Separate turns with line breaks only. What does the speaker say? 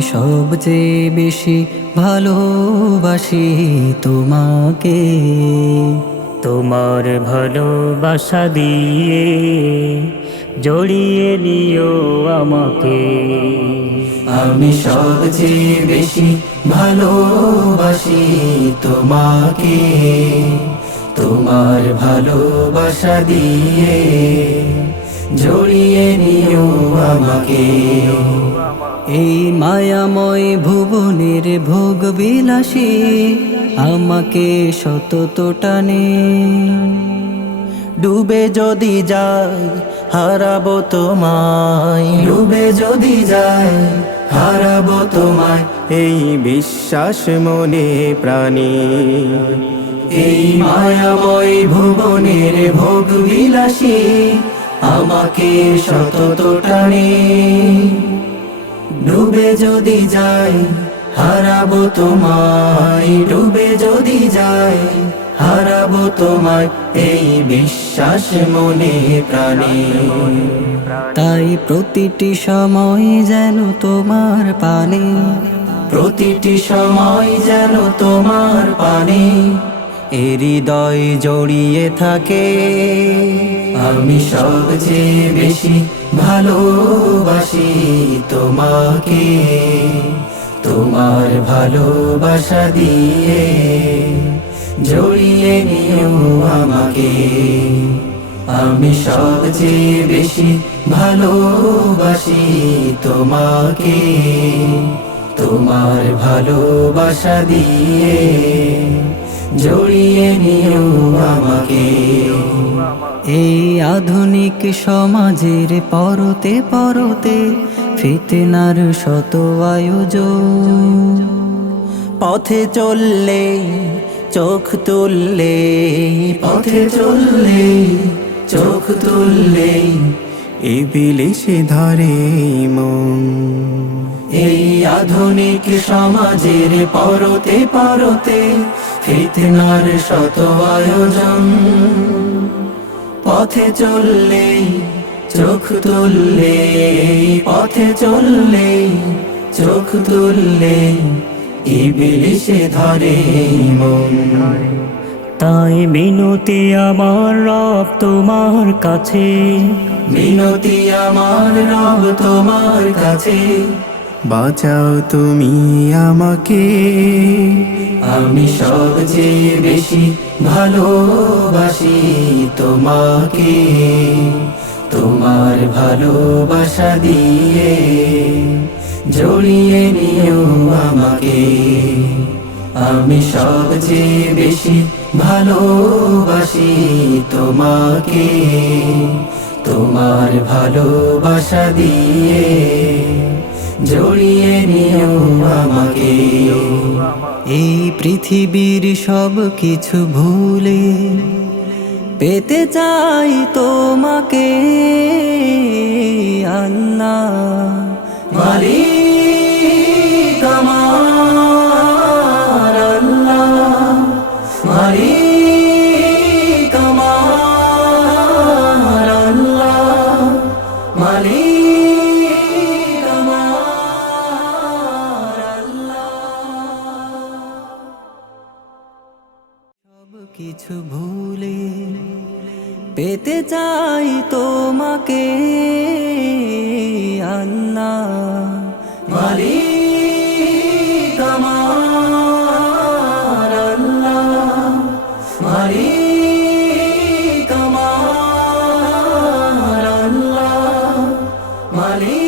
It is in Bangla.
সবচেয়ে বেশি ভালোবাসি তোমাকে,
তোমার ভালোবাসা দিয়ে জড়িয়ে নিও আমাকে।
আমি সবচেয়ে বেশি ভালোবাসি তোমাকে, তোমার ভালোবাসা দিয়ে জড়িয়ে নিও আমাকে। এই মায়াময় ভুবনের ভোগ বিলাসী আমাকে সতত টানে। ডুবে যদি যায় হারাবো তোমায়। ডুবে যদি যায় হারাবো তোমায়।
এই বিশ্বাস মনে প্রাণী।
এই মায়াময় ভুবনের ভোগ বিলাসী আমাকে সতত টানে। যদি যায় হারাবো তোমায়, ডুবে যদি যায় হারাবো তোমায়, এই বিশ্বাস মনে প্রাণে। তাই প্রতিটি সময় যেন তোমার পানে, প্রতিটি সময় যেন তোমার পানে হৃদয় জড়িয়ে থাকে। আমি সবচেয়ে বেশি ভালোবাসি তোমাকে, তোমার ভালোবাসা দিয়ে জড়িয়ে নিও আমাকে। আমি সবচেয়ে বেশি ভালোবাসি তোমাকে, তোমার ভালোবাসা দিয়ে জড়িয়ে নিও আমাকে। এই আধুনিক সমাজের পরতে পরতে ফিতনার শত আয়োজন। পথে চললে চোখ তুললে, পথে চললে চোখ তুললে
ইবিলিশে ধরে মন।
এই আধুনিক সমাজের পরতে পরতে ফিতনার শত আয়োজন। পথে চললে চোখ তুললে পথে চললে চোখ তুললে ইবিলিশে ধরে মন।
তাই মিনতি আমার রব তোমার কাছে।
মিনতি আমার রব তোমার কাছে।
বাঁচাও তুমি আমাকে।
আমি সবচেয়ে বেশি ভালোবাসি তোমাকে। তোমার ভালোবাসা দিয়ে জড়িয়ে নিও আমাকে। আমি সবচেয়ে বেশি ভালোবাসি তোমাকে। তোমার ভালোবাসা দিয়ে জড়িয়ে নিও আমাকে। এই পৃথিবীর সব কিছু ভুলে পেতে চাই তোমাকে আন্না মালিক আমার। কিছু ভুলে পেতে চাই তোমাকে আন্না। আল্লাহ মালিক